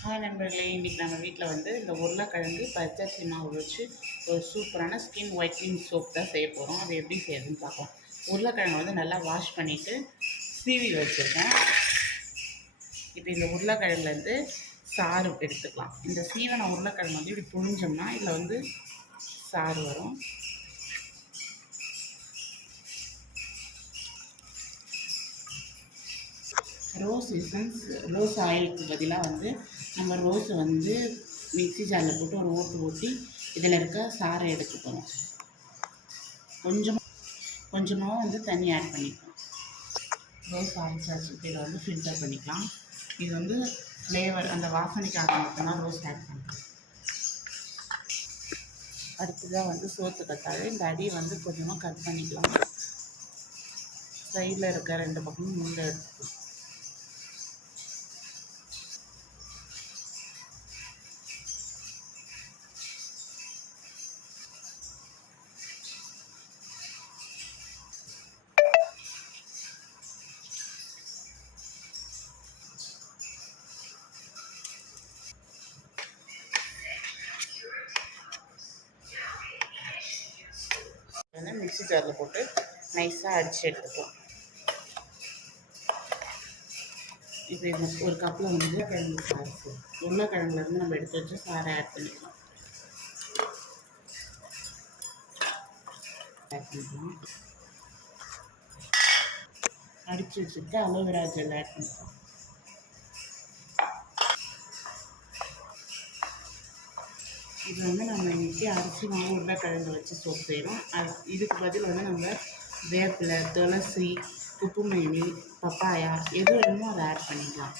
Hi நண்பர்களே இன்றைக்கி நம்ம வீட்டில் வந்து இந்த உருளைக்கிழங்கு பச்சரிசி மாவு வச்சு ஒரு சூப்பரான ஸ்கின் ஒயிட்னிங் சோப் தான் செய்ய போகிறோம் அது எப்படி செய்யுதுன்னு பார்ப்போம் உருளைக்கிழங்கு வந்து நல்லா வாஷ் பண்ணிவிட்டு சீவி வச்சுருக்கேன். இப்போ இந்த உருளைக்கிழங்குலேருந்து சாறு எடுத்துக்கலாம். இந்த சீவன உருளைக்கிழங்கு வந்து இப்படி புழிஞ்சோம்னா இதில் வந்து சாறு வரும். ரோஸ் எசன்ஸ் ரோஸ் ஆயிலுக்கு பதிலாக வந்து நம்ம ரோஸை வந்து மிக்சி ஜாரில் போட்டு ஒரு ஓட்டு ஓட்டி இதில் இருக்க சாறை எடுத்துக்கணும். கொஞ்சமாக கொஞ்சமாக வந்து தண்ணி ஆட் பண்ணிக்கலாம். ரோஸ் அரைச்சாச்சு. இதை வந்து ஃபில்டர் பண்ணிக்கலாம். இது வந்து ஃப்ளேவர் அந்த வாசனைக்காக மட்டும்தான் ரோஸ் ஆட் பண்ணிக்கலாம் அடுத்ததாக வந்து சோத்து கத்தாழை. இந்த அடியை வந்து கொஞ்சமாக கட் பண்ணிக்கலாம். சைடில் இருக்க ரெண்டு பக்கமும் முண்டை எடுத்துக்கலாம். மிக்சி ஜாரில் போட்டு நைஸாக அடித்து எடுத்துக்கலாம். இப்போ இந்த ஒரு கப்பில் வந்து கிழங்கு சாறு. உருளைக்கிழங்குலேருந்து நம்ம எடுத்து வச்சு சாரை ஆட் பண்ணிக்கலாம். ஆட் பண்ணிக்கலாம். அடித்து வச்சுட்டு அலோவேரா ஜெல் ஆட் பண்ணிக்கலாம். இது வந்து நம்ம இன்றைக்கி அரிசி மாவு உருளைக்கிழங்கு வச்சு சோப் செய்கிறோம் அது இதுக்கு பதில் வந்து நம்ம வேப்பிலை துளசி உப்புமேனி பப்பாயா எது வேணுமோ அதை ஆட் பண்ணிக்கலாம்.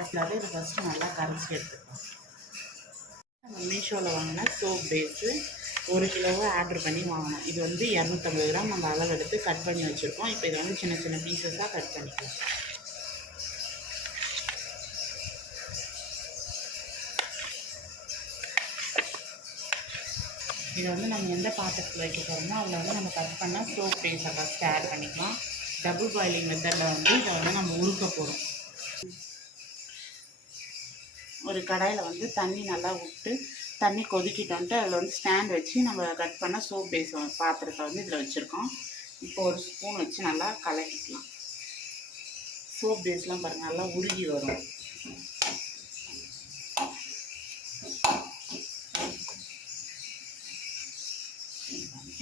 அதில் இதை ஃபஸ்ட்டு நல்லா கரைச்சி எடுத்துக்கலாம். நம்ம மீஷோவில் வாங்கின சோப் பேஸு ஒரு கிலோவை ஆர்டர் பண்ணி வாங்கினோம் இது வந்து இரநூத்தம்பது கிராம் நம்ம அளவு எடுத்து கட் பண்ணி வச்சுருக்கோம். இப்போ இதை வந்து சின்ன சின்ன பீசஸாக கட் பண்ணிக்கலாம். இதை வந்து நம்ம எந்த பாத்திரத்தில் வைக்க போகிறோமோ அதில் வந்து நம்ம கட் பண்ணால் சோப் பேஸை ஃபஸ்ட்டு ஆட் பண்ணிக்கலாம். டபுள் பாயிலிங் மெத்தடில் வந்து இதை வந்து நம்ம உருக்க போகிறோம் ஒரு கடாயில் வந்து தண்ணி நல்லா விட்டு தண்ணி கொதிக்கிட்டோன்ட்டு அதில் வந்து ஸ்டாண்ட் வச்சு நம்ம கட் பண்ண சோப் பேஸ் பாத்திரத்தை வந்து இதில் வச்சுருக்கோம். இப்போ ஒரு ஸ்பூன் வச்சு நல்லா கலக்கிக்கலாம். சோப் பேஸ்லாம் பாருங்கள் நல்லா உருகி வரும்.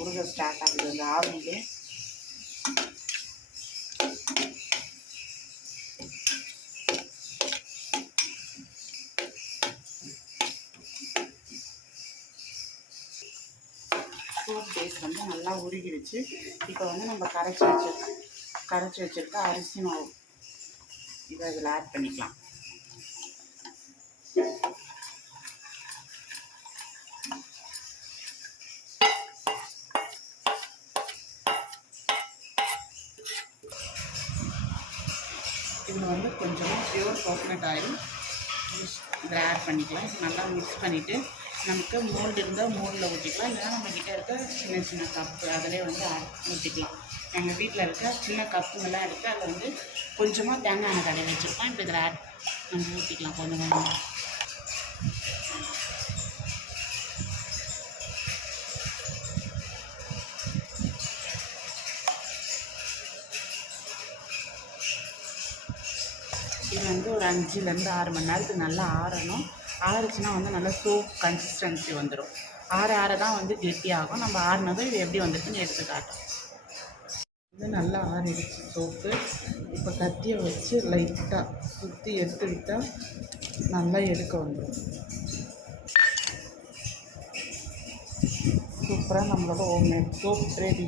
முருக ஸ்டார்ட் ஆகுது. அந்த ஆவிலே சோப் வந்து நல்லா உருகிடுச்சு. இப்போ வந்து நம்ம கரைச்சி வச்சிருக்கோம் கரைச்சி வச்சிருக்க அரிசி மாவு. இதை அதில் ஆட் பண்ணிக்கலாம். இதில் வந்து கொஞ்சமாக பியூர் கோகோனட் ஆயில் இதில் ஆட் பண்ணிக்கலாம். இப்போ நல்லா மிக்ஸ் பண்ணிவிட்டு நமக்கு மோல்டு இருந்தால் மோல்டில் ஊற்றிக்கலாம் இல்லைன்னா நம்மக்கிட்ட இருக்க சின்ன சின்ன கப்பு அதிலே வந்து ஆட் ஊற்றிக்கலாம் எங்கள் வீட்டில் இருக்க சின்ன கப்புங்கெல்லாம் எடுத்து அதில் வந்து கொஞ்சமாக தேங்காய் எண்ணெய் கடை வச்சுருப்போம். இப்போ இதில் ஆட் நம்ம ஊற்றிக்கலாம் கொஞ்சம். கொஞ்சமாக இது வந்து ஒரு அஞ்சுலேருந்து ஆறு மணி நேரத்துக்கு நல்லா ஆறணும். ஆறுச்சுன்னா வந்து நல்லா சோப் கன்சிஸ்டன்சி வந்துடும் ஆற ஆற தான் வந்து கெட்டியாகும். நம்ம ஆறினதும் இது எப்படி வந்துருக்குன்னு எடுத்து காட்டும் வந்து நல்லா ஆறிடுச்சு சோப்பு இப்போ கத்தியை வச்சு லைட்டாக சுற்றி எடுத்து விட்டால் நல்லா எடுக்க வந்துடும் சூப்பராக நம்மளோட ஹோம்மேட் சோப் ரெடி